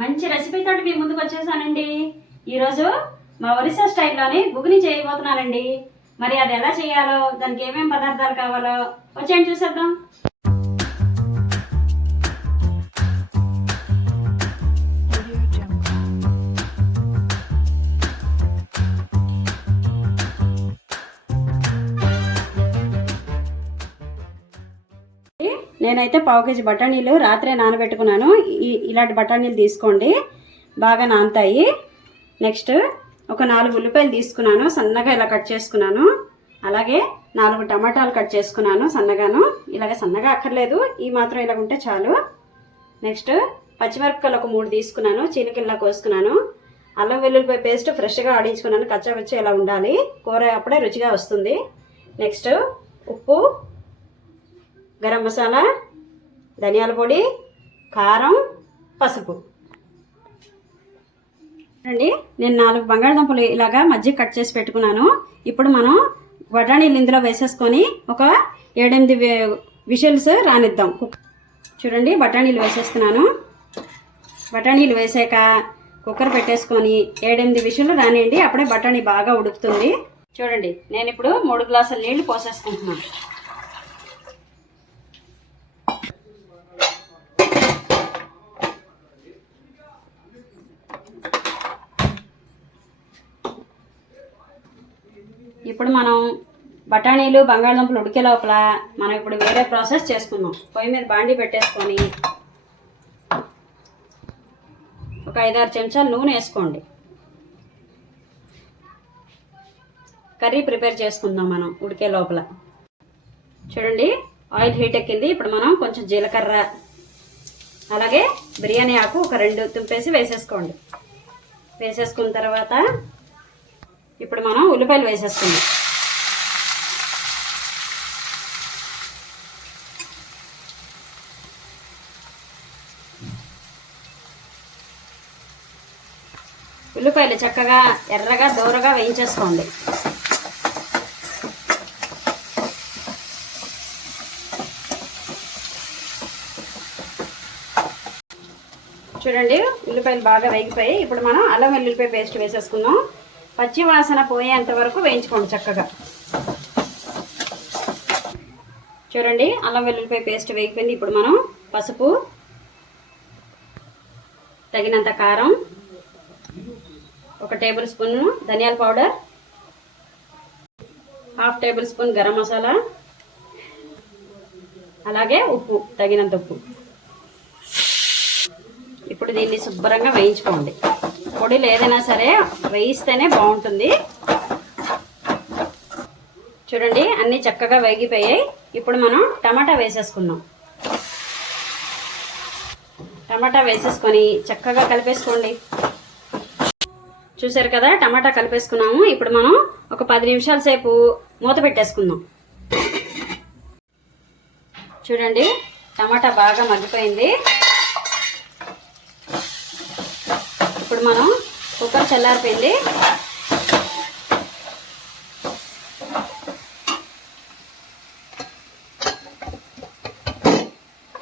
మంచి రెసిపీతో మీ ముందుకు వచ్చేసానండి. ఈరోజు మా ఒరిస్సా స్టైల్లోని గుగ్గిని చేయబోతున్నానండి. మరి అది ఎలా చేయాలో, దానికి ఏమేమి పదార్థాలు కావాలో వచ్చేయండి చూసేద్దాం. నేనైతే పావు కేజీ బఠానీలు రాత్రే నానబెట్టుకున్నాను. ఇలాంటి బఠానీలు తీసుకోండి, బాగా నానతాయి. నెక్స్ట్ ఒక 4 ఉల్లిపాయలు తీసుకున్నాను, సన్నగా ఇలా కట్ చేసుకున్నాను. అలాగే 4 టమాటాలు కట్ చేసుకున్నాను సన్నగాను. ఇలాగ సన్నగా అక్కర్లేదు, ఈ మాత్రం ఇలాగ ఉంటే చాలు. నెక్స్ట్ పచ్చిమిరపకాయలు ఒక 3 తీసుకున్నాను, చీలికల్లా కోసుకున్నాను. అల్లం వెల్లుల్లిపాయ పేస్ట్ ఫ్రెష్గా ఆడించుకున్నాను, కచ్చాపచ్చి ఇలా ఉండాలి, కూర అప్పుడే రుచిగా వస్తుంది. నెక్స్ట్ ఉప్పు, గరం మసాలా, ధనియాల పొడి, కారం, పసుపు అండి. నేను 4 బంగాళదుంపలు ఇలాగా మధ్య కట్ చేసి పెట్టుకున్నాను. ఇప్పుడు మనం బఠానీలు ఇందులో వేసేసుకొని ఒక 7-8 విజిల్స్ రానిద్దాం. చూడండి, బఠానీలు వేసేస్తున్నాను. బఠానీలు వేసాక కుక్కర్ పెట్టేసుకొని 7-8 విజిల్లు రానియండి, అప్పుడే బఠానీ బాగా ఉడుకుతుంది. చూడండి, నేను ఇప్పుడు 3 గ్లాసుల నీళ్లు పోసేసుకుంటున్నాను. ఇప్పుడు మనం బఠానీలు బంగాళదుంపలు ఉడికే లోపల మనం ఇప్పుడు వేరే ప్రాసెస్ చేసుకుందాం. పొయ్యి మీద బాండీ పెట్టేసుకొని ఒక 5-6 చెంచాలు నూనె వేసుకోండి. కర్రీ ప్రిపేర్ చేసుకుందాం మనం ఉడికే లోపల. చూడండి, ఆయిల్ హీట్ ఎక్కింది. ఇప్పుడు మనం కొంచెం జీలకర్ర, అలాగే బిర్యానీ ఆకు ఒక 2 తుంపేసి వేసేసుకోండి. వేసేసుకున్న తర్వాత ఇప్పుడు మనం ఉల్లిపాయలు వేసేసుకుందాం. ఉల్లిపాయలు చక్కగా ఎర్రగా దూరగా వేయించేసుకోండి. చూడండి, ఉల్లిపాయలు బాగా వేగిపోయి ఇప్పుడు మనం అల్లం వెల్లుల్లిపాయ పేస్ట్ వేసేసుకుందాం. పచ్చి వాసన పోయేంత వరకు వేయించుకోండి చక్కగా. చూడండి, అల్లం వెల్లుల్లిపాయ పేస్ట్ వేగిపోయింది. ఇప్పుడు మనం పసుపు, తగినంత కారం, 1 టేబుల్ స్పూన్ ధనియాల powder, 1/2 table spoon garam masala, అలాగే ఉప్పు, తగినంత ఉప్పు. ఇప్పుడు దీన్ని శుభ్రంగా వేయించుకోండి. పొడిలు ఏదైనా సరే వేయిస్తేనే బాగుంటుంది. చూడండి, అన్నీ చక్కగా వేగిపోయాయి. ఇప్పుడు మనం టమాటా వేసేసుకుందాం. టమాటా వేసేసుకొని చక్కగా కలిపేసుకోండి. చూసారు కదా, టమాటా కలిపేసుకున్నాము. ఇప్పుడు మనం ఒక 10 నిమిషాల సేపు మూత పెట్టేసుకుందాం. చూడండి, టమాటా బాగా మగ్గిపోయింది. ఇప్పుడు మనం కుక్కర్ చల్లారిపోయింది.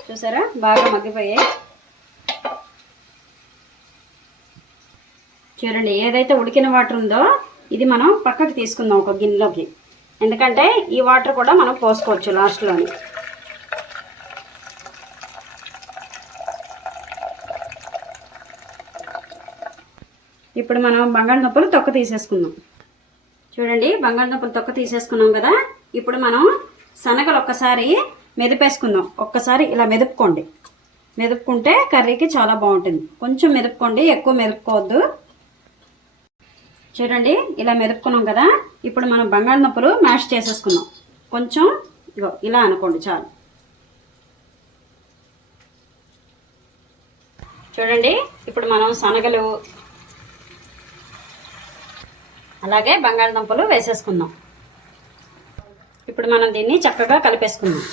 చూసారా, బాగా మగ్గిపోయాయి. చూడండి, ఏదైతే ఉడికిన వాటర్ ఉందో ఇది మనం పక్కకి తీసుకుందాం ఒక గిన్నెలోకి. ఎందుకంటే ఈ వాటర్ కూడా మనం పోసుకోవచ్చు లాస్ట్లోని. ఇప్పుడు మనం బంగాళదుంపలు తొక్క తీసేసుకుందాం. చూడండి, బంగాళదుంపలు తొక్క తీసేసుకున్నాం కదా. ఇప్పుడు మనం శనగలు ఒక్కసారి మెదిపేసుకుందాం. ఒక్కసారి ఇలా మెదుపుకోండి. మెదుపుకుంటే కర్రీకి చాలా బాగుంటుంది. కొంచెం మెదుపుకోండి, ఎక్కువ మెదుపుకోవద్దు. చూడండి, ఇలా మెదుపుకున్నాం కదా. ఇప్పుడు మనం బంగాళదుంపలు మ్యాష్ చేసేసుకుందాం. కొంచెం ఇగో ఇలా అనుకోండి, చాలు. చూడండి, ఇప్పుడు మనం శనగలు అలాగే బంగాళదుంపలు వేసేసుకుందాం. ఇప్పుడు మనం దీన్ని చక్కగా కలిపేసుకుందాం.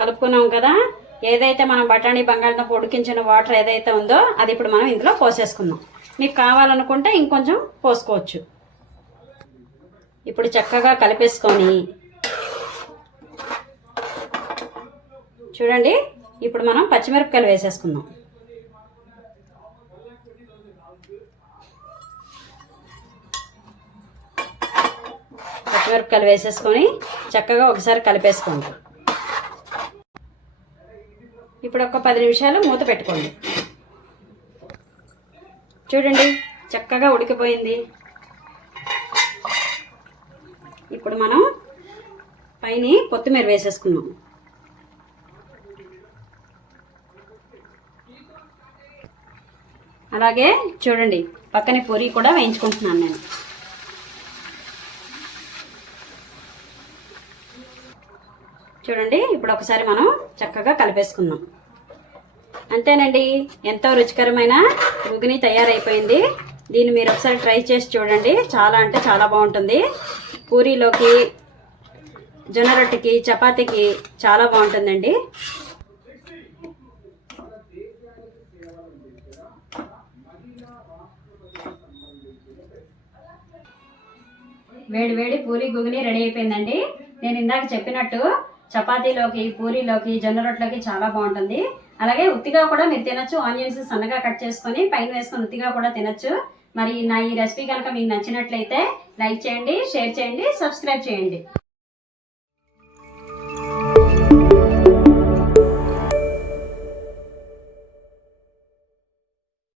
కలుపుకున్నాం కదా. ఏదైతే మనం బఠానీ బంగాళదుంప ఉడికించిన వాటర్ ఏదైతే ఉందో అది ఇప్పుడు మనం ఇందులో పోసేసుకుందాం. మీకు కావాలనుకుంటే ఇంకొంచెం పోసుకోవచ్చు. ఇప్పుడు చక్కగా కలిపేసుకొని చూడండి. ఇప్పుడు మనం పచ్చిమిరపకాయలు వేసేసుకుందాం. పచ్చిమిరపకాయలు వేసేసుకొని చక్కగా ఒకసారి కలిపేసుకోండి. ఇప్పుడు ఒక 10 నిమిషాలు మూత పెట్టుకోండి. చూడండి చక్కగా ఉడికిపోయింది. ఇప్పుడు మనం పైన కొత్తిమీర వేసేసుకుందాం. అలాగే చూడండి పక్కనే పూరి కూడా వేయించుకుంటున్నాను నేను. చూడండి ఇప్పుడు ఒకసారి మనం చక్కగా కలిపేసుకుందాం. అంతేనండి, ఎంతో రుచికరమైన గుగ్గిని తయారైపోయింది. దీన్ని మీరు ఒకసారి ట్రై చేసి చూడండి. చాలా అంటే చాలా బాగుంటుంది. పూరీలోకి, జొన్న రొట్టెకి, చపాతీకి చాలా బాగుంటుందండి. వేడి వేడి పూరి గుగ్గిని రెడీ అయిపోయిందండి. నేను ఇందాక చెప్పినట్టు చపాతీలోకి, పూరీలోకి, జొన్న రొట్టెలోకి చాలా బాగుంటుంది. అలాగే ఉత్తిగా కూడా మీరు తినచ్చు. ఆనియన్స్ సన్నగా కట్ చేసుకొని పైన వేసుకొని ఉత్తిగా కూడా తినచ్చు. మరి నా ఈ రెసిపీ కనుక మీకు నచ్చినట్లయితే లైక్ చేయండి, షేర్ చేయండి, సబ్స్క్రైబ్ చేయండి.